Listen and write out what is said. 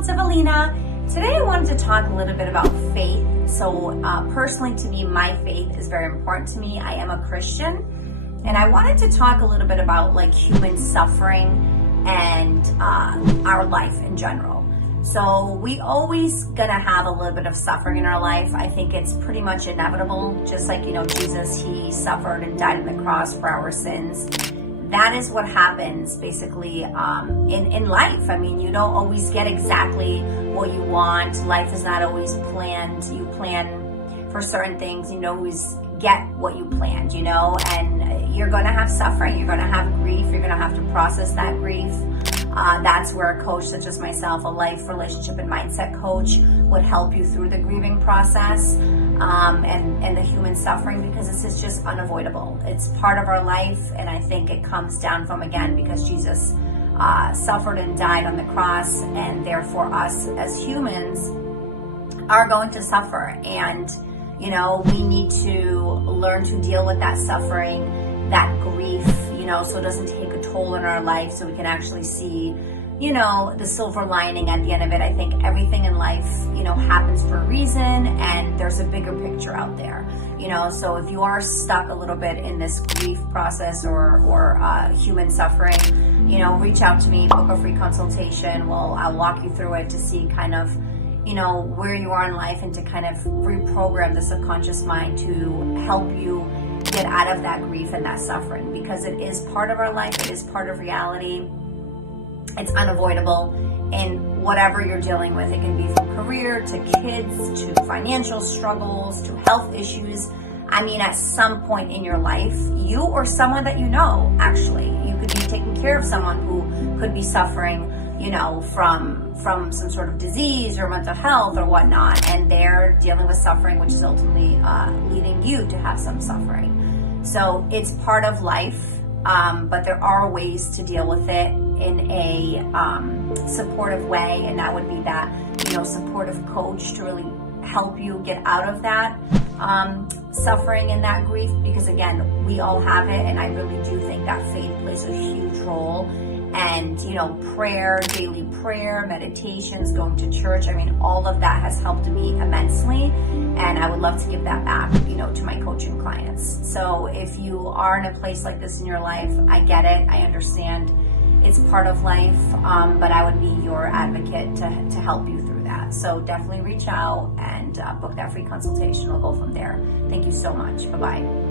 it's Evelina. Today I wanted to talk a little bit about faith. So personally to me, my faith is very important to me. I am a Christian, and I wanted to talk a little bit about like human suffering and our life in general. So we always gonna have a little bit of suffering in our life. I think it's pretty much inevitable. Just like, Jesus, he suffered and died on the cross for our sins. That is what happens basically in life. I mean, you don't always get exactly what you want. Life is not always planned. You plan for certain things, you don't always get what you planned, and you're gonna have suffering, you're gonna have grief, you're gonna have to process that grief. That's where a coach such as myself, a life, relationship, and mindset coach, would help you through the grieving process and the human suffering, because this is just unavoidable. It's part of our life, and I think it comes down from, again, because Jesus suffered and died on the cross, and therefore us as humans are going to suffer. And, we need to learn to deal with that suffering, that grief, so it doesn't take a toll in our life, so we can actually see, the silver lining at the end of it. I think everything in life, happens for a reason, and there's a bigger picture out there, so if you are stuck a little bit in this grief process or human suffering, reach out to me, book a free consultation. I'll walk you through it to see kind of, where you are in life, and to kind of reprogram the subconscious mind to help you get out of that grief and that suffering, because it is part of our life, it is part of reality, it's unavoidable. And whatever you're dealing with, it can be from career to kids to financial struggles to health issues. I mean, at some point in your life, you or someone that actually, you could be taking care of someone who could be suffering, from some sort of disease or mental health or whatnot, and they're dealing with suffering, which is ultimately leading you to have some suffering. So it's part of life, but there are ways to deal with it in a supportive way, and that would be that, supportive coach to really help you get out of that suffering and that grief, because again, we all have it, and I really do think that faith plays a huge role. And, prayer, daily prayer, meditations, going to church, I mean, all of that has helped me immensely, and I would love to give that back, to my coaching clients. So if you are in a place like this in your life, I get it, I understand, it's part of life, but I would be your advocate to help you through that. So definitely reach out and book that free consultation. We'll go from there. Thank you so much. Bye-bye.